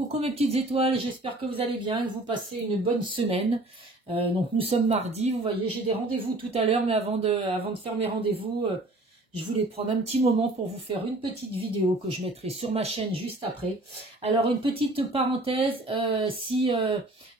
Coucou mes petites étoiles, j'espère que vous allez bien, que vous passez une bonne semaine. Donc nous sommes mardi, vous voyez, j'ai des rendez-vous tout à l'heure, mais avant de faire mes rendez-vous, je voulais prendre un petit moment pour vous faire une petite vidéo que je mettrai sur ma chaîne juste après. Alors une petite parenthèse,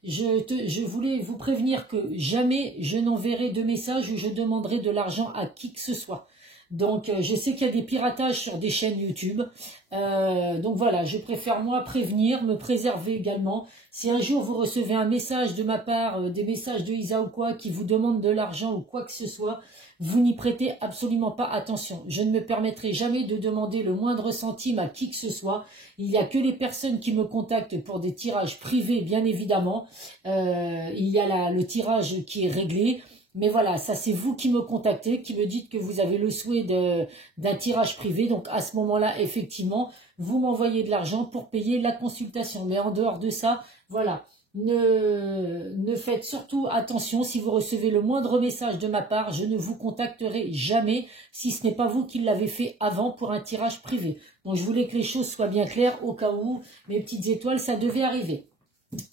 je voulais vous prévenir que jamais je n'enverrai de message où je demanderai de l'argent à qui que ce soit. Donc, je sais qu'il y a des piratages sur des chaînes YouTube. Donc voilà, je préfère moi prévenir, me préserver également. Si un jour vous recevez un message de ma part, des messages de Isa ou quoi, qui vous demandent de l'argent ou quoi que ce soit, vous n'y prêtez absolument pas attention. Je ne me permettrai jamais de demander le moindre centime à qui que ce soit. Il n'y a que les personnes qui me contactent pour des tirages privés, bien évidemment. Il y a le tirage qui est réglé. Mais voilà, ça c'est vous qui me contactez, qui me dites que vous avez le souhait d'un tirage privé. Donc à ce moment-là, effectivement, vous m'envoyez de l'argent pour payer la consultation. Mais en dehors de ça, voilà, ne faites surtout attention. Si vous recevez le moindre message de ma part, je ne vous contacterai jamais si ce n'est pas vous qui l'avez fait avant pour un tirage privé. Donc je voulais que les choses soient bien claires au cas où mes petites étoiles, ça devait arriver.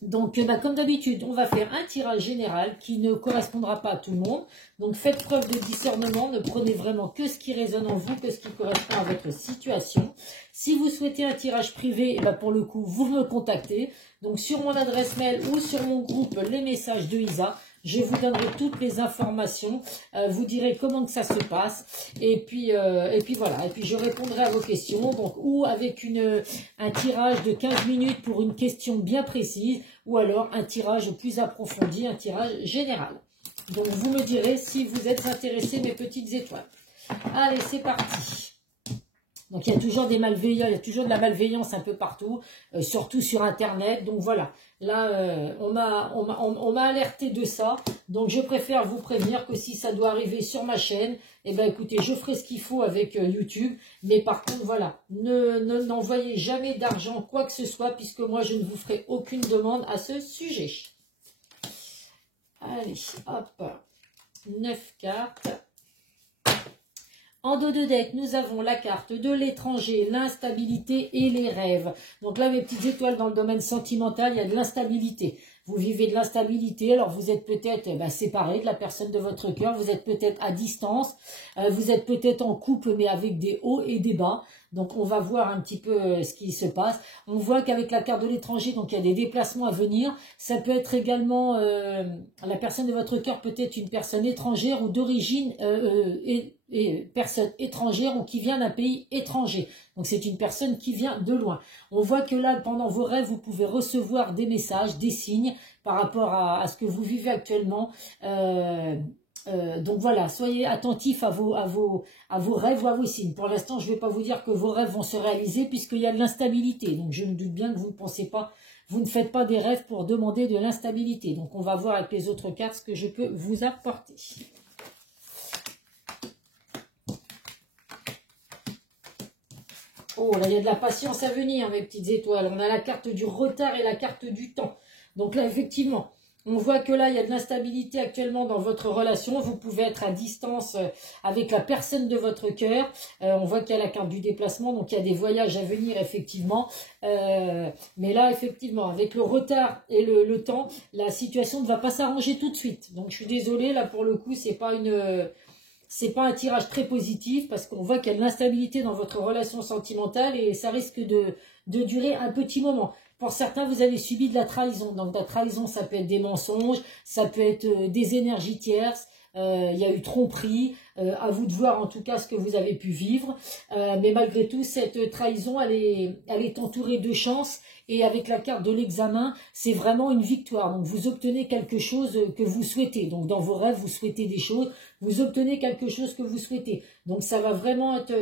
Donc, comme d'habitude, on va faire un tirage général qui ne correspondra pas à tout le monde. Donc, faites preuve de discernement. Ne prenez vraiment que ce qui résonne en vous, que ce qui correspond à votre situation. Si vous souhaitez un tirage privé, pour le coup, vous me contactez. Donc, sur mon adresse mail ou sur mon groupe Les Messages de Isa, je vous donnerai toutes les informations, vous direz comment que ça se passe, et puis voilà, et puis je répondrai à vos questions, donc ou avec un tirage de 15 minutes pour une question bien précise, ou alors un tirage plus approfondi, un tirage général. Donc vous me direz si vous êtes intéressés, mes petites étoiles. Allez, c'est parti. Donc il y a toujours des malveillants, il y a toujours de la malveillance un peu partout, surtout sur Internet. Donc voilà, là on m'a alerté de ça. Donc je préfère vous prévenir que si ça doit arriver sur ma chaîne, eh ben écoutez, je ferai ce qu'il faut avec YouTube. Mais par contre voilà, n'envoyez jamais d'argent quoi que ce soit, puisque moi je ne vous ferai aucune demande à ce sujet. Allez, hop, 9 cartes. En dos de deck, nous avons la carte de l'étranger, l'instabilité et les rêves. Donc là, mes petites étoiles, dans le domaine sentimental, il y a de l'instabilité. Vous vivez de l'instabilité, alors vous êtes peut-être séparé de la personne de votre cœur, vous êtes peut-être à distance, vous êtes peut-être en couple, mais avec des hauts et des bas. Donc on va voir un petit peu ce qui se passe. On voit qu'avec la carte de l'étranger, donc il y a des déplacements à venir. Ça peut être également, la personne de votre cœur peut être une personne étrangère ou d'origine personne étrangère ou qui vient d'un pays étranger. Donc c'est une personne qui vient de loin. On voit que là, pendant vos rêves, vous pouvez recevoir des messages, des signes par rapport à ce que vous vivez actuellement. Donc voilà, soyez attentifs à vos rêves ou à vos signes. Pour l'instant, je ne vais pas vous dire que vos rêves vont se réaliser puisqu'il y a de l'instabilité. Donc je me doute bien que vous ne pensez pas, vous ne faites pas des rêves pour demander de l'instabilité. Donc on va voir avec les autres cartes ce que je peux vous apporter. Oh, là, il y a de la patience à venir, mes petites étoiles. On a la carte du retard et la carte du temps. Donc là, effectivement, on voit que là, il y a de l'instabilité actuellement dans votre relation. Vous pouvez être à distance avec la personne de votre cœur. On voit qu'il y a la carte du déplacement, donc il y a des voyages à venir, effectivement. Mais là, effectivement, avec le retard et le temps, la situation ne va pas s'arranger tout de suite. Donc, je suis désolée, là, pour le coup, c'est pas un tirage très positif parce qu'on voit qu'il y a de l'instabilité dans votre relation sentimentale et ça risque de durer un petit moment. Pour certains, vous avez subi de la trahison. Donc la trahison, ça peut être des mensonges, ça peut être des énergies tierces, il y a eu tromperie, à vous de voir en tout cas ce que vous avez pu vivre. Mais malgré tout, cette trahison, elle est entourée de chance. Et avec la carte de l'examen, c'est vraiment une victoire. Donc vous obtenez quelque chose que vous souhaitez. Donc dans vos rêves, vous souhaitez des choses, vous obtenez quelque chose que vous souhaitez. Donc ça va vraiment être...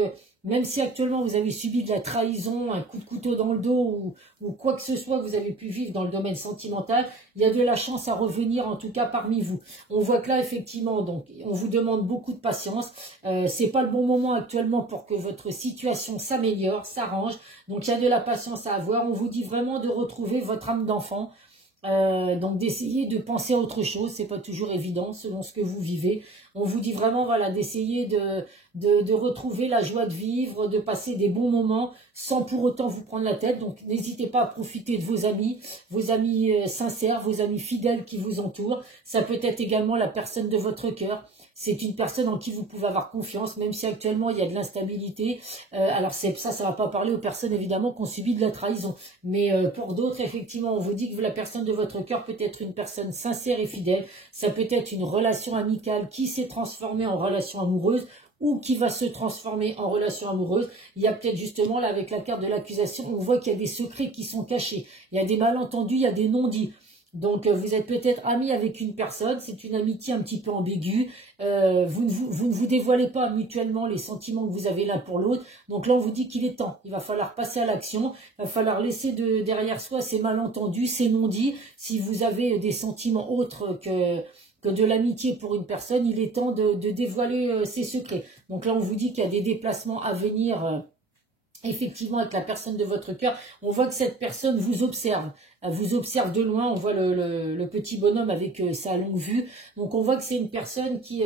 Même si actuellement vous avez subi de la trahison, un coup de couteau dans le dos ou quoi que ce soit que vous avez pu vivre dans le domaine sentimental, il y a de la chance à revenir en tout cas parmi vous. On voit que là effectivement, donc on vous demande beaucoup de patience. C'est pas le bon moment actuellement pour que votre situation s'améliore, s'arrange. Donc il y a de la patience à avoir. On vous dit vraiment de retrouver votre âme d'enfant. Donc d'essayer de penser à autre chose, c'est pas toujours évident selon ce que vous vivez. On vous dit vraiment voilà d'essayer de retrouver la joie de vivre, de passer des bons moments sans pour autant vous prendre la tête. Donc n'hésitez pas à profiter de vos amis sincères, vos amis fidèles qui vous entourent. Ça peut être également la personne de votre cœur. C'est une personne en qui vous pouvez avoir confiance, même si actuellement il y a de l'instabilité. Alors ça va pas parler aux personnes évidemment qui ont subi de la trahison. Mais pour d'autres, effectivement, on vous dit que la personne de votre cœur peut être une personne sincère et fidèle. Ça peut être une relation amicale qui s'est transformée en relation amoureuse ou qui va se transformer en relation amoureuse. Il y a peut-être justement, là, avec la carte de l'accusation, on voit qu'il y a des secrets qui sont cachés. Il y a des malentendus, il y a des non-dits. Donc, vous êtes peut-être ami avec une personne, c'est une amitié un petit peu ambiguë. Vous ne vous dévoilez pas mutuellement les sentiments que vous avez l'un pour l'autre. Donc là, on vous dit qu'il est temps. Il va falloir passer à l'action. Il va falloir laisser derrière soi ces malentendus, ces non-dits. Si vous avez des sentiments autres que de l'amitié pour une personne, il est temps de dévoiler ses secrets. Donc là, on vous dit qu'il y a des déplacements à venir. Effectivement, avec la personne de votre cœur, on voit que cette personne vous observe de loin, on voit le petit bonhomme avec sa longue vue, donc on voit que c'est une personne qui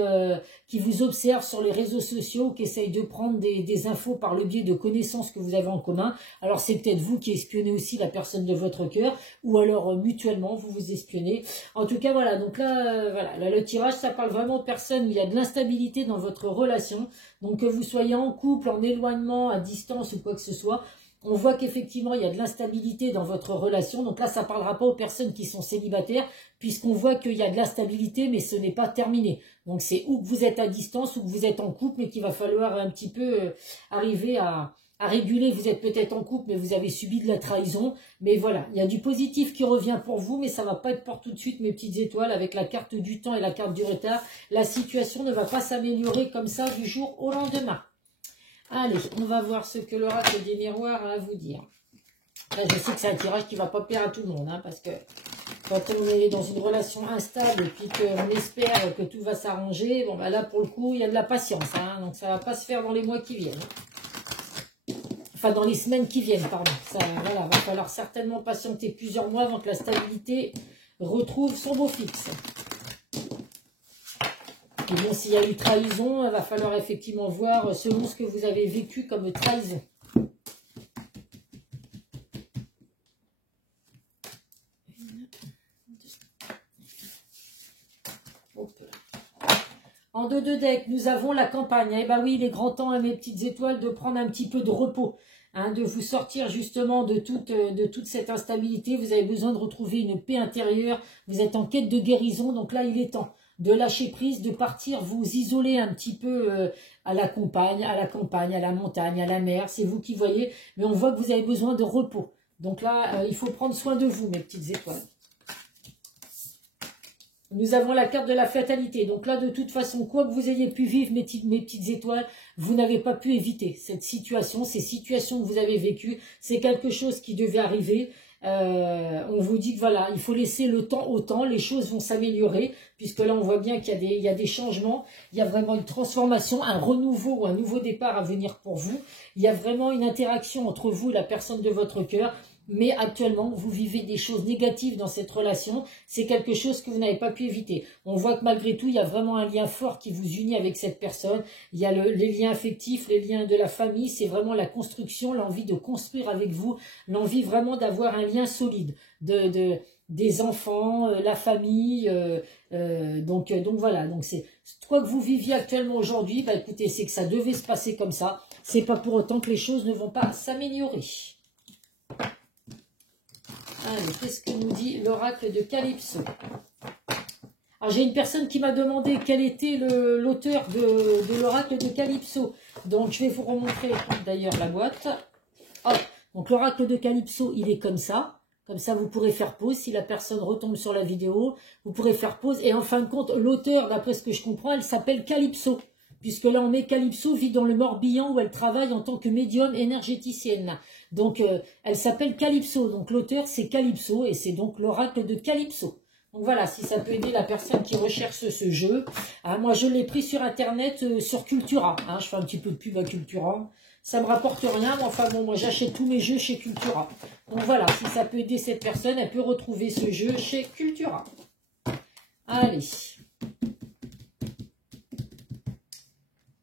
vous observe sur les réseaux sociaux, qui essaye de prendre des infos par le biais de connaissances que vous avez en commun. Alors c'est peut-être vous qui espionnez aussi la personne de votre cœur, ou alors mutuellement vous vous espionnez. En tout cas voilà, donc là, là le tirage ça parle vraiment de personnes où il y a de l'instabilité dans votre relation, donc que vous soyez en couple, en éloignement, à distance ou quoi que ce soit. On voit qu'effectivement, il y a de l'instabilité dans votre relation. Donc là, ça ne parlera pas aux personnes qui sont célibataires, puisqu'on voit qu'il y a de l'instabilité, mais ce n'est pas terminé. Donc c'est ou que vous êtes à distance, ou que vous êtes en couple, mais qu'il va falloir un petit peu arriver à réguler. Vous êtes peut-être en couple, mais vous avez subi de la trahison. Mais voilà, il y a du positif qui revient pour vous, mais ça ne va pas être pour tout de suite, mes petites étoiles, avec la carte du temps et la carte du retard. La situation ne va pas s'améliorer comme ça du jour au lendemain. Allez, on va voir ce que l'oracle des miroirs a à vous dire. Là, je sais que c'est un tirage qui ne va pas plaire à tout le monde, hein, parce que quand on est dans une relation instable et puis qu'on espère que tout va s'arranger, bon, bah là, pour le coup, il y a de la patience, hein, donc ça ne va pas se faire dans les mois qui viennent. Enfin, dans les semaines qui viennent, pardon. Voilà, va falloir certainement patienter plusieurs mois avant que la stabilité retrouve son beau fixe. Et bon, s'il y a eu trahison, il va falloir effectivement voir selon ce que vous avez vécu comme trahison. En deux de deck, nous avons la campagne. Eh bien oui, il est grand temps, hein, mes petites étoiles, de prendre un petit peu de repos. Hein, de vous sortir justement de toute cette instabilité. Vous avez besoin de retrouver une paix intérieure. Vous êtes en quête de guérison, donc là, il est temps de lâcher prise, de partir vous isoler un petit peu à la campagne, à la montagne, à la mer, c'est vous qui voyez, mais on voit que vous avez besoin de repos. Donc là, il faut prendre soin de vous, mes petites étoiles. Nous avons la carte de la fatalité. Donc là, de toute façon, quoi que vous ayez pu vivre, mes petites étoiles, vous n'avez pas pu éviter cette situation, ces situations que vous avez vécues. C'est quelque chose qui devait arriver. On vous dit que voilà, il faut laisser le temps au temps, les choses vont s'améliorer, puisque là on voit bien qu'il y a des changements, il y a vraiment une transformation, un renouveau ou un nouveau départ à venir pour vous. Il y a vraiment une interaction entre vous et la personne de votre cœur. Mais actuellement, vous vivez des choses négatives dans cette relation. C'est quelque chose que vous n'avez pas pu éviter. On voit que malgré tout, il y a vraiment un lien fort qui vous unit avec cette personne. Il y a les liens affectifs, les liens de la famille. C'est vraiment la construction, l'envie de construire avec vous, l'envie vraiment d'avoir un lien solide, des enfants, la famille. Donc voilà. Donc c'est quoi que vous viviez actuellement aujourd'hui, bah écoutez, c'est que ça devait se passer comme ça. C'est pas pour autant que les choses ne vont pas s'améliorer. Allez, qu'est-ce que nous dit l'oracle de Calypso? Alors, j'ai une personne qui m'a demandé quel était l'auteur de l'oracle de Calypso. Donc, je vais vous remontrer d'ailleurs la boîte. Hop. Donc, l'oracle de Calypso, il est comme ça. Comme ça, vous pourrez faire pause. Si la personne retombe sur la vidéo, vous pourrez faire pause. Et en fin de compte, l'auteur, d'après ce que je comprends, elle s'appelle Calypso. Puisque là, on met Calypso vit dans le Morbihan où elle travaille en tant que médium énergéticienne. Donc, elle s'appelle Calypso. Donc, l'auteur, c'est Calypso et c'est donc l'oracle de Calypso. Donc, voilà, si ça peut aider la personne qui recherche ce jeu. Ah, moi, je l'ai pris sur Internet, sur Cultura. Hein, je fais un petit peu de pub à Cultura. Ça me rapporte rien, mais enfin, bon, moi, j'achète tous mes jeux chez Cultura. Donc voilà, si ça peut aider cette personne, elle peut retrouver ce jeu chez Cultura. Allez.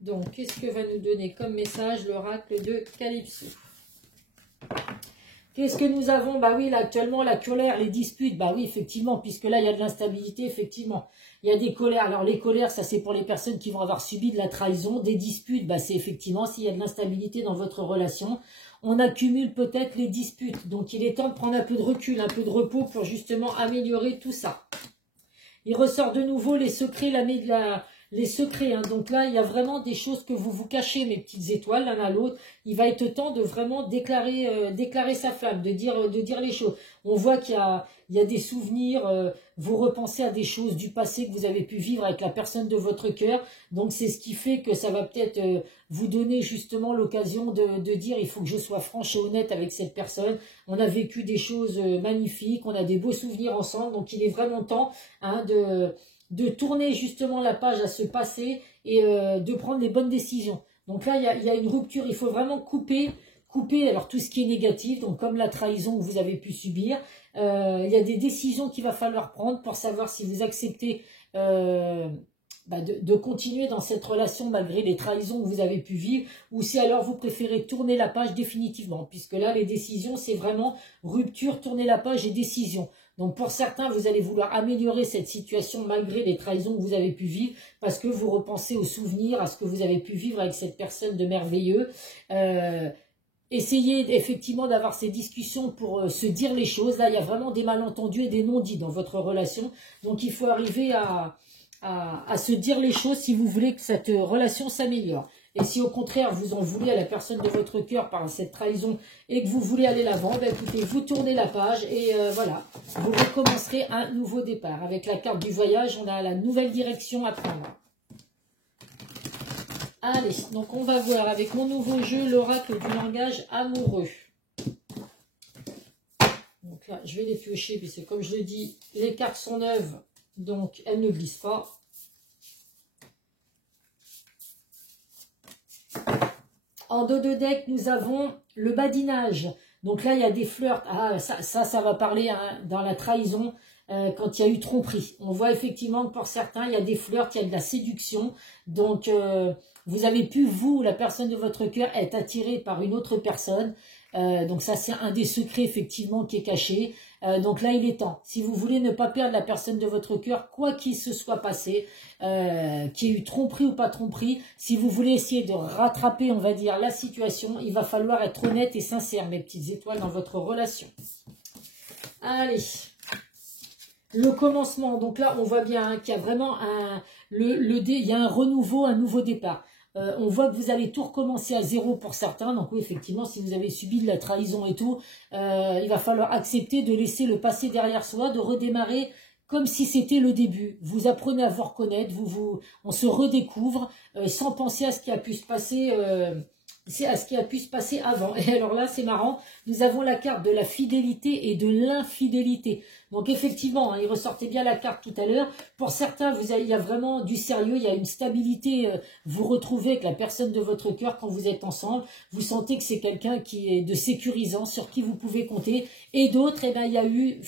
Donc, qu'est-ce que va nous donner comme message l'oracle de Calypso? Qu'est-ce que nous avons? Bah oui, là, actuellement, la colère, les disputes. Bah oui, effectivement, puisque là, il y a de l'instabilité, effectivement. Il y a des colères. Alors, les colères, ça, c'est pour les personnes qui vont avoir subi de la trahison. Des disputes, bah c'est effectivement s'il y a de l'instabilité dans votre relation. On accumule peut-être les disputes. Donc, il est temps de prendre un peu de recul, un peu de repos pour justement améliorer tout ça. Il ressort de nouveau les secrets, les secrets. Hein. Donc là, il y a vraiment des choses que vous vous cachez, mes petites étoiles, l'un à l'autre. Il va être temps de vraiment déclarer sa flamme, de dire les choses. On voit qu'il y a des souvenirs, vous repensez à des choses du passé que vous avez pu vivre avec la personne de votre cœur. Donc c'est ce qui fait que ça va peut-être vous donner justement l'occasion de dire il faut que je sois franche et honnête avec cette personne. On a vécu des choses magnifiques, on a des beaux souvenirs ensemble. Donc il est vraiment temps hein, de tourner justement la page à ce passé et de prendre les bonnes décisions. Donc là, il y a une rupture, il faut vraiment couper alors tout ce qui est négatif, donc comme la trahison que vous avez pu subir. Il y a des décisions qu'il va falloir prendre pour savoir si vous acceptez de continuer dans cette relation malgré les trahisons que vous avez pu vivre, ou si alors vous préférez tourner la page définitivement, puisque là, les décisions, c'est vraiment rupture, tourner la page et décision. Donc pour certains, vous allez vouloir améliorer cette situation malgré les trahisons que vous avez pu vivre, parce que vous repensez aux souvenirs, à ce que vous avez pu vivre avec cette personne de merveilleux. Essayez effectivement d'avoir ces discussions pour se dire les choses. Là, il y a vraiment des malentendus et des non-dits dans votre relation. Donc il faut arriver à se dire les choses si vous voulez que cette relation s'améliore. Et si au contraire vous en voulez à la personne de votre cœur par cette trahison et que vous voulez aller l'avant, ben écoutez, vous tournez la page et voilà, vous recommencerez un nouveau départ. Avec la carte du voyage, on a la nouvelle direction à prendre. Allez, donc on va voir avec mon nouveau jeu, l'oracle du langage amoureux. Donc là, je vais les piocher puisque comme je le dis, les cartes sont neuves, donc elles ne glissent pas. En dos de deck, nous avons le badinage. Donc là, il y a des flirts. Ah, ça va parler hein, dans la trahison quand il y a eu tromperie. On voit effectivement que pour certains, il y a des flirts, il y a de la séduction. Donc, vous avez pu, vous, la personne de votre cœur, être attiré par une autre personne. Donc ça, c'est un des secrets, effectivement, qui est caché. Donc là, il est temps. Si vous voulez ne pas perdre la personne de votre cœur, quoi qu'il se soit passé, qu'il y ait eu tromperie ou pas tromperie, si vous voulez essayer de rattraper, on va dire, la situation, il va falloir être honnête et sincère, mes petites étoiles, dans votre relation. Allez, le commencement. Donc là, on voit bien hein, qu'il y a vraiment il y a un renouveau, un nouveau départ. On voit que vous allez tout recommencer à zéro pour certains. Donc oui, effectivement, si vous avez subi de la trahison et tout, il va falloir accepter de laisser le passé derrière soi, de redémarrer comme si c'était le début. Vous apprenez à vous reconnaître, on se redécouvre sans penser à ce qui a pu se passer. C'est à ce qui a pu se passer avant. Et alors là, c'est marrant, nous avons la carte de la fidélité et de l'infidélité. Donc effectivement, hein, il ressortait bien la carte tout à l'heure. Pour certains, il y a vraiment du sérieux, il y a une stabilité. Vous retrouvez avec la personne de votre cœur quand vous êtes ensemble. Vous sentez que c'est quelqu'un qui est de sécurisant, sur qui vous pouvez compter. Et d'autres, eh ben, il y a eu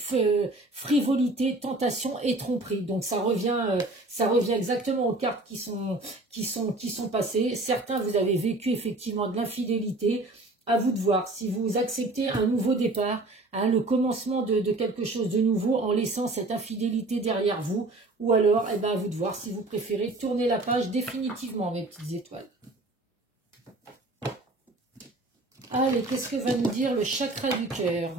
frivolité, tentation et tromperie. Donc ça revient exactement aux cartes qui sont passées. Certains, vous avez vécu effectivement de l'infidélité. À vous de voir si vous acceptez un nouveau départ, hein, le commencement de quelque chose de nouveau en laissant cette infidélité derrière vous, ou alors, eh ben, à vous de voir si vous préférez tourner la page définitivement, mes petites étoiles. Allez, qu'est-ce que va nous dire le chakra du cœur ?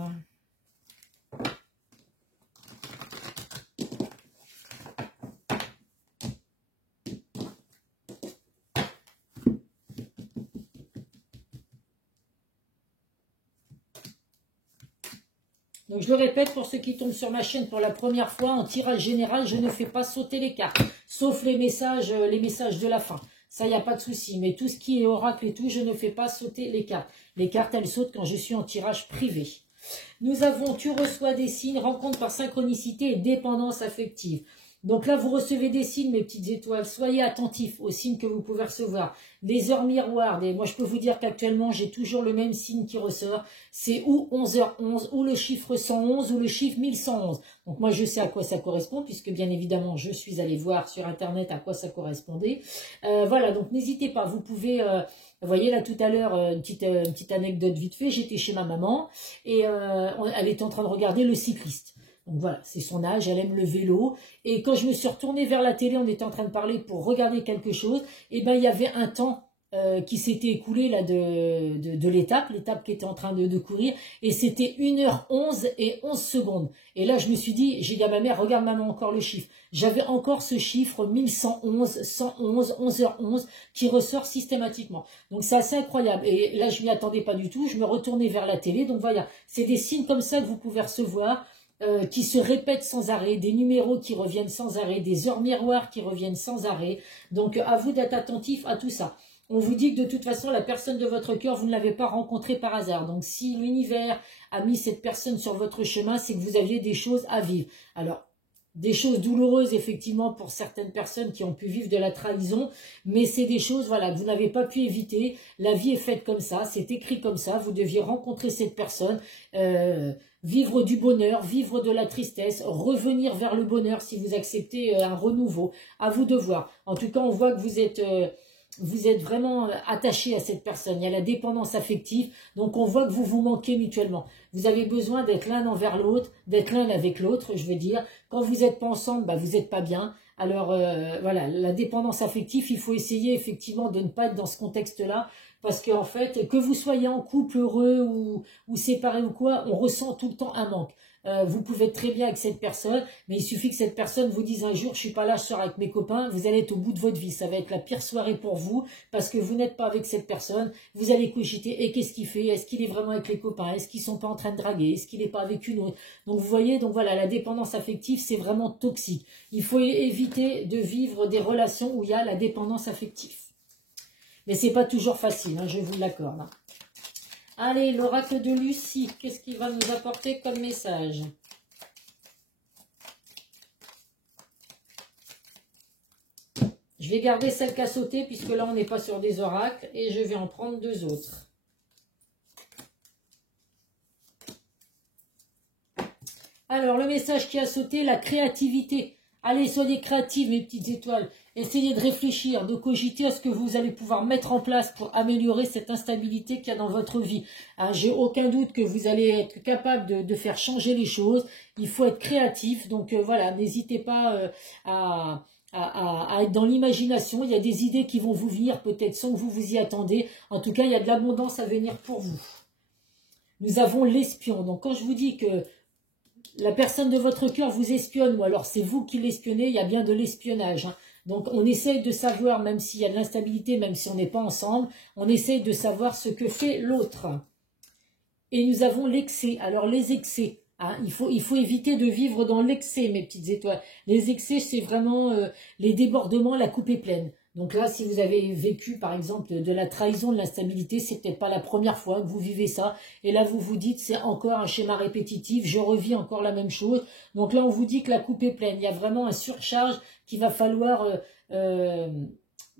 Donc je le répète pour ceux qui tombent sur ma chaîne pour la première fois, en tirage général, je ne fais pas sauter les cartes, sauf les messages de la fin. Ça, il n'y a pas de souci. Mais tout ce qui est oracle et tout, je ne fais pas sauter les cartes. Les cartes, elles sautent quand je suis en tirage privé. Nous avons, tu reçois des signes, rencontre par synchronicité et dépendance affective. Donc là, vous recevez des signes, mes petites étoiles. Soyez attentifs aux signes que vous pouvez recevoir. Les heures miroirs, moi je peux vous dire qu'actuellement, j'ai toujours le même signe qui ressort. C'est ou 11h11, ou le chiffre 111, ou le chiffre 1111. Donc moi, je sais à quoi ça correspond, puisque bien évidemment, je suis allée voir sur Internet à quoi ça correspondait. Voilà, donc n'hésitez pas, vous pouvez... vous voyez là tout à l'heure, une petite anecdote vite fait, j'étais chez ma maman et elle était en train de regarder Le Cycliste. Donc voilà, c'est son âge, elle aime le vélo. Et quand je me suis retournée vers la télé, on était en train de parler pour regarder quelque chose, et ben il y avait un temps qui s'était écoulé là de l'étape qui était en train de courir, et c'était 1h11 et 11 secondes. Et là, je me suis dit, j'ai dit à ma mère, regarde maman encore le chiffre. J'avais encore ce chiffre 1111, 111, 11h11 qui ressort systématiquement. Donc c'est assez incroyable. Et là, je m'y attendais pas du tout. Je me retournais vers la télé. Donc voilà, c'est des signes comme ça que vous pouvez recevoir. Qui se répètent sans arrêt, des numéros qui reviennent sans arrêt, des heures miroirs qui reviennent sans arrêt. Donc à vous d'être attentif à tout ça. On vous dit que de toute façon, la personne de votre cœur, vous ne l'avez pas rencontrée par hasard. Donc si l'univers a mis cette personne sur votre chemin, c'est que vous aviez des choses à vivre. Alors, des choses douloureuses, effectivement, pour certaines personnes qui ont pu vivre de la trahison, mais c'est des choses, voilà, que vous n'avez pas pu éviter. La vie est faite comme ça, c'est écrit comme ça, vous deviez rencontrer cette personne, vivre du bonheur, vivre de la tristesse, revenir vers le bonheur si vous acceptez un renouveau. À vous de voir. En tout cas, on voit que vous êtes vraiment attaché à cette personne. Il y a la dépendance affective, donc on voit que vous vous manquez mutuellement. Vous avez besoin d'être l'un envers l'autre, d'être l'un avec l'autre, je veux dire. Quand vous n'êtes pas ensemble, bah, vous n'êtes pas bien. Alors voilà, la dépendance affective, il faut essayer effectivement de ne pas être dans ce contexte-là, parce qu'en fait, que vous soyez en couple heureux ou séparés ou quoi, on ressent tout le temps un manque. Vous pouvez être très bien avec cette personne, mais il suffit que cette personne vous dise un jour, je suis pas là, je sors avec mes copains, vous allez être au bout de votre vie, ça va être la pire soirée pour vous, parce que vous n'êtes pas avec cette personne, vous allez cogiter, et qu'est-ce qu'il fait? Est-ce qu'il est vraiment avec les copains? Est-ce qu'ils sont pas en train de draguer? Est-ce qu'il n'est pas avec une autre? Donc vous voyez, donc voilà, la dépendance affective, c'est vraiment toxique. Il faut éviter de vivre des relations où il y a la dépendance affective. Mais c'est pas toujours facile, hein, je vous l'accorde. Hein. Allez, l'oracle de Lucie, qu'est-ce qu'il va nous apporter comme message? Je vais garder celle qui a sauté, puisque là, on n'est pas sur des oracles, et je vais en prendre deux autres. Alors, le message qui a sauté, la créativité. Allez, soyez créatifs, mes petites étoiles. Essayez de réfléchir, de cogiter à ce que vous allez pouvoir mettre en place pour améliorer cette instabilité qu'il y a dans votre vie. Hein, j'ai aucun doute que vous allez être capable de faire changer les choses. Il faut être créatif. Donc voilà, n'hésitez pas à être dans l'imagination. Il y a des idées qui vont vous venir peut-être sans que vous vous y attendez. En tout cas, il y a de l'abondance à venir pour vous. Nous avons l'espion. Donc quand je vous dis que la personne de votre cœur vous espionne, ou alors c'est vous qui l'espionnez, il y a bien de l'espionnage. Hein. Donc on essaye de savoir, même s'il y a de l'instabilité, même si on n'est pas ensemble, on essaye de savoir ce que fait l'autre. Et nous avons l'excès. Alors les excès, hein, il faut éviter de vivre dans l'excès, mes petites étoiles. Les excès, c'est vraiment les débordements, la coupe est pleine. Donc là, si vous avez vécu, par exemple, de la trahison, de l'instabilité, c'est peut-être pas la première fois que vous vivez ça. Et là, vous vous dites, c'est encore un schéma répétitif, je revis encore la même chose. Donc là, on vous dit que la coupe est pleine. Il y a vraiment un surcharge qu'il va falloir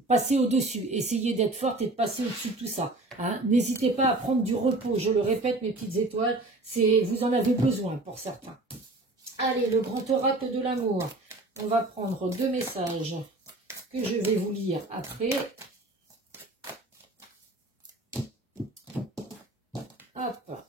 passer au-dessus. Essayez d'être forte et de passer au-dessus de tout ça. Hein. N'hésitez pas à prendre du repos. Je le répète, mes petites étoiles, vous en avez besoin pour certains. Allez, le grand oracle de l'amour. On va prendre deux messages que je vais vous lire après. Hop.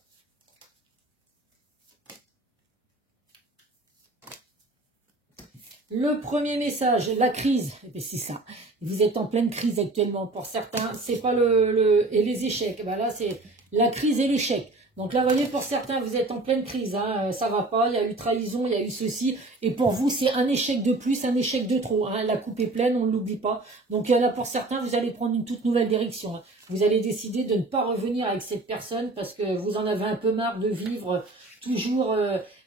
Le premier message, la crise. Et c'est ça. Vous êtes en pleine crise actuellement. Pour certains, c'est pas et les échecs. Ben là, c'est la crise et l'échec. Donc là, vous voyez, pour certains, vous êtes en pleine crise, hein, ça va pas, il y a eu trahison, il y a eu ceci, et pour vous, c'est un échec de plus, un échec de trop, hein, la coupe est pleine, on ne l'oublie pas. Donc là, pour certains, vous allez prendre une toute nouvelle direction, hein. Vous allez décider de ne pas revenir avec cette personne, parce que vous en avez un peu marre de vivre toujours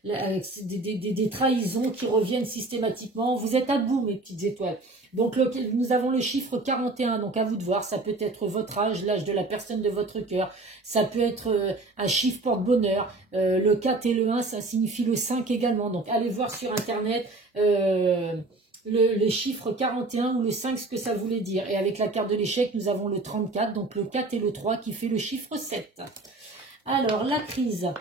des trahisons qui reviennent systématiquement. Vous êtes à bout, mes petites étoiles. Donc nous avons le chiffre 41, donc à vous de voir, ça peut être votre âge, l'âge de la personne de votre cœur, ça peut être un chiffre porte-bonheur, le 4 et le 1, ça signifie le 5 également, donc allez voir sur internet, le chiffre 41 ou le 5, ce que ça voulait dire. Et avec la carte de l'échec, nous avons le 34, donc le 4 et le 3 qui fait le chiffre 7. Alors, la crise.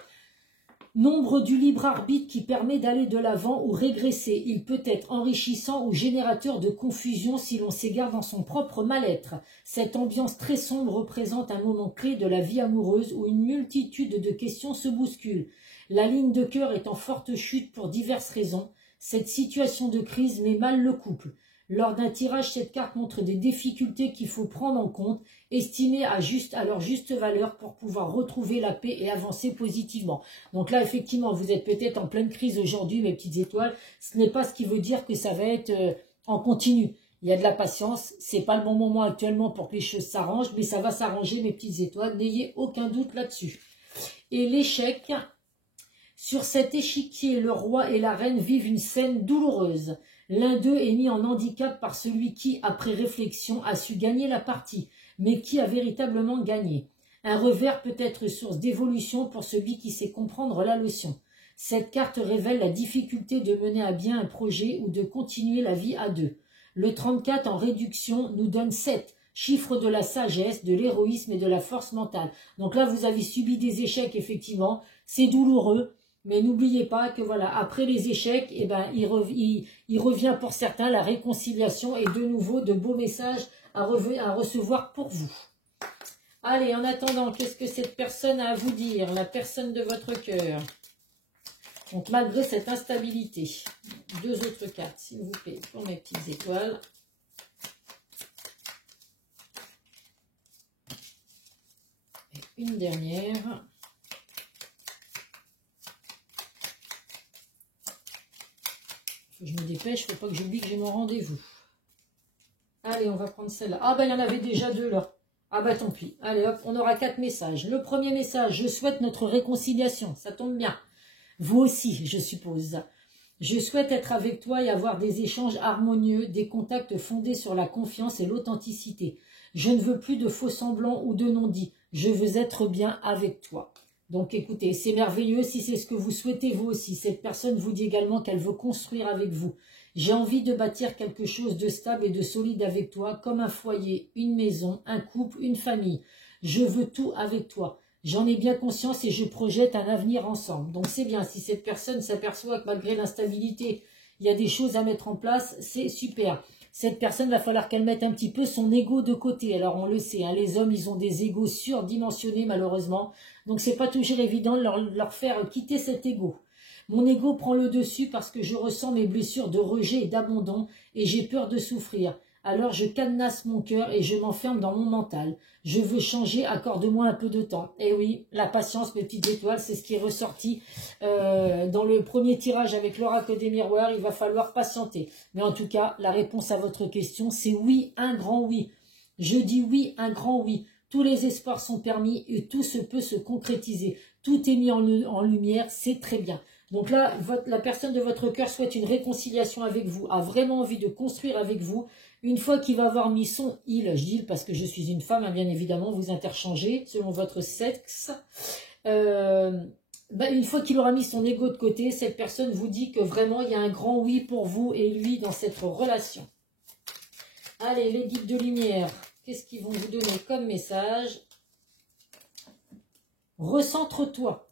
Nombre du libre arbitre qui permet d'aller de l'avant ou régresser. Il peut être enrichissant ou générateur de confusion si l'on s'égare dans son propre mal-être. Cette ambiance très sombre représente un moment clé de la vie amoureuse où une multitude de questions se bousculent. La ligne de cœur est en forte chute pour diverses raisons. Cette situation de crise met mal le couple. Lors d'un tirage, cette carte montre des difficultés qu'il faut prendre en compte, estimées à leur juste valeur pour pouvoir retrouver la paix et avancer positivement. Donc là, effectivement, vous êtes peut-être en pleine crise aujourd'hui, mes petites étoiles. Ce n'est pas ce qui veut dire que ça va être en continu. Il y a de la patience. C'est pas le bon moment actuellement pour que les choses s'arrangent, mais ça va s'arranger, mes petites étoiles. N'ayez aucun doute là-dessus. Et l'échec. Sur cet échiquier, le roi et la reine vivent une scène douloureuse. L'un d'eux est mis en handicap par celui qui, après réflexion, a su gagner la partie, mais qui a véritablement gagné. Un revers peut être source d'évolution pour celui qui sait comprendre la leçon. Cette carte révèle la difficulté de mener à bien un projet ou de continuer la vie à deux. Le 34 en réduction nous donne 7, chiffre de la sagesse, de l'héroïsme et de la force mentale. Donc là, vous avez subi des échecs, effectivement, c'est douloureux. Mais n'oubliez pas que voilà, après les échecs, eh ben, il revient pour certains la réconciliation et de nouveau de beaux messages à recevoir pour vous. Allez, en attendant, qu'est-ce que cette personne a à vous dire, la personne de votre cœur? Donc malgré cette instabilité, 2 autres cartes, s'il vous plaît, pour mes petites étoiles. Et une dernière. Je me dépêche, il ne faut pas que j'oublie que j'ai mon rendez-vous. Allez, on va prendre celle-là. Ah ben, il y en avait déjà 2 là. Ah ben, tant pis. Allez, hop, on aura 4 messages. Le premier message, je souhaite notre réconciliation. Ça tombe bien. Vous aussi, je suppose. Je souhaite être avec toi et avoir des échanges harmonieux, des contacts fondés sur la confiance et l'authenticité. Je ne veux plus de faux semblants ou de non-dits. Je veux être bien avec toi. Donc écoutez, c'est merveilleux si c'est ce que vous souhaitez vous aussi. Cette personne vous dit également qu'elle veut construire avec vous. J'ai envie de bâtir quelque chose de stable et de solide avec toi, comme un foyer, une maison, un couple, une famille. Je veux tout avec toi. J'en ai bien conscience et je projette un avenir ensemble. Donc c'est bien, si cette personne s'aperçoit que malgré l'instabilité, il y a des choses à mettre en place, c'est super. Cette personne, va falloir qu'elle mette un petit peu son ego de côté. Alors on le sait, hein, les hommes, ils ont des égos surdimensionnés malheureusement. Donc c'est pas toujours évident de leur faire quitter cet ego. Mon ego prend le dessus parce que je ressens mes blessures de rejet et d'abandon et j'ai peur de souffrir. Alors je cadenasse mon cœur et je m'enferme dans mon mental. Je veux changer, accorde-moi un peu de temps. Et oui, la patience, mes petites étoiles, c'est ce qui est ressorti dans le premier tirage avec l'oracle des miroirs. Il va falloir patienter. Mais en tout cas, la réponse à votre question, c'est oui, un grand oui. Je dis oui, un grand oui. Tous les espoirs sont permis et tout se peut se concrétiser. Tout est mis en lumière, c'est très bien. Donc là, la personne de votre cœur souhaite une réconciliation avec vous, a vraiment envie de construire avec vous. Une fois qu'il va avoir mis son il, je dis parce que je suis une femme, hein, bien évidemment, vous interchangez selon votre sexe. Une fois qu'il aura mis son ego de côté, cette personne vous dit que vraiment il y a un grand oui pour vous et lui dans cette relation. Allez, les guides de lumière, qu'est-ce qu'ils vont vous donner comme message? Recentre-toi.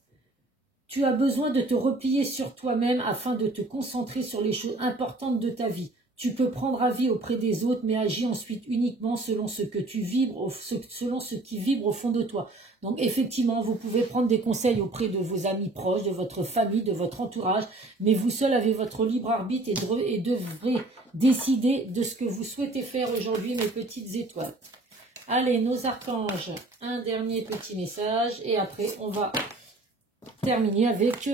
Tu as besoin de te replier sur toi-même afin de te concentrer sur les choses importantes de ta vie. Tu peux prendre avis auprès des autres, mais agis ensuite uniquement selon ce que tu vibres, selon ce qui vibre au fond de toi. Donc effectivement, vous pouvez prendre des conseils auprès de vos amis proches, de votre famille, de votre entourage, mais vous seul avez votre libre arbitre et devrez décider de ce que vous souhaitez faire aujourd'hui, mes petites étoiles. Allez, nos archanges, un dernier petit message, et après on va terminer avec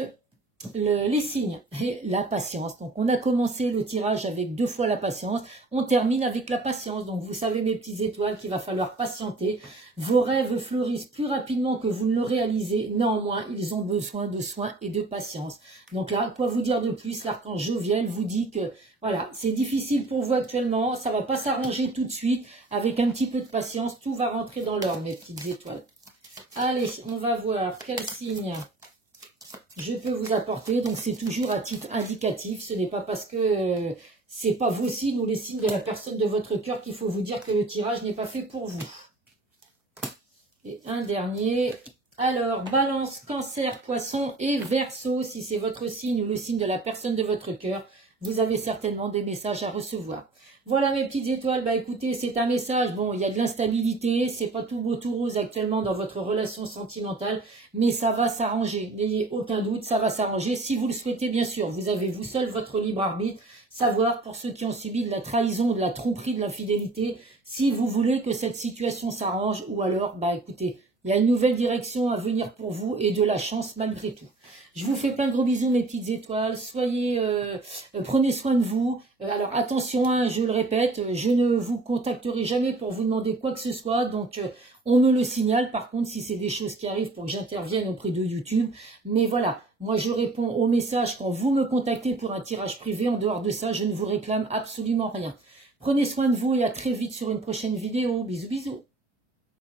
les signes et la patience. Donc on a commencé le tirage avec 2 fois la patience, on termine avec la patience. Donc vous savez mes petites étoiles qu'il va falloir patienter. Vos rêves fleurissent plus rapidement que vous ne le réalisez, néanmoins ils ont besoin de soins et de patience. Donc là, quoi vous dire de plus? L'archange Joviel vous dit que voilà, c'est difficile pour vous actuellement, ça va pas s'arranger tout de suite. Avec un petit peu de patience, tout va rentrer dans l'ordre mes petites étoiles. Allez, on va voir quel signe je peux vous apporter. Donc c'est toujours à titre indicatif. Ce n'est pas parce que c'est pas vos signes ou les signes de la personne de votre cœur qu'il faut vous dire que le tirage n'est pas fait pour vous. Et un dernier. Alors, Balance, Cancer, Poisson et Verseau, si c'est votre signe ou le signe de la personne de votre cœur, vous avez certainement des messages à recevoir. Voilà mes petites étoiles, bah écoutez, c'est un message, bon, il y a de l'instabilité, c'est pas tout beau tout rose actuellement dans votre relation sentimentale, mais ça va s'arranger, n'ayez aucun doute, ça va s'arranger, si vous le souhaitez bien sûr, vous avez vous seul votre libre arbitre, savoir pour ceux qui ont subi de la trahison, de la tromperie, de l'infidélité, si vous voulez que cette situation s'arrange, ou alors, bah écoutez, il y a une nouvelle direction à venir pour vous et de la chance malgré tout. Je vous fais plein de gros bisous mes petites étoiles. Prenez soin de vous. Alors attention, hein, je le répète, je ne vous contacterai jamais pour vous demander quoi que ce soit. Donc on me le signale par contre si c'est des choses qui arrivent pour que j'intervienne auprès de YouTube. Mais voilà, moi je réponds aux messages quand vous me contactez pour un tirage privé. En dehors de ça, je ne vous réclame absolument rien. Prenez soin de vous et à très vite sur une prochaine vidéo. Bisous bisous.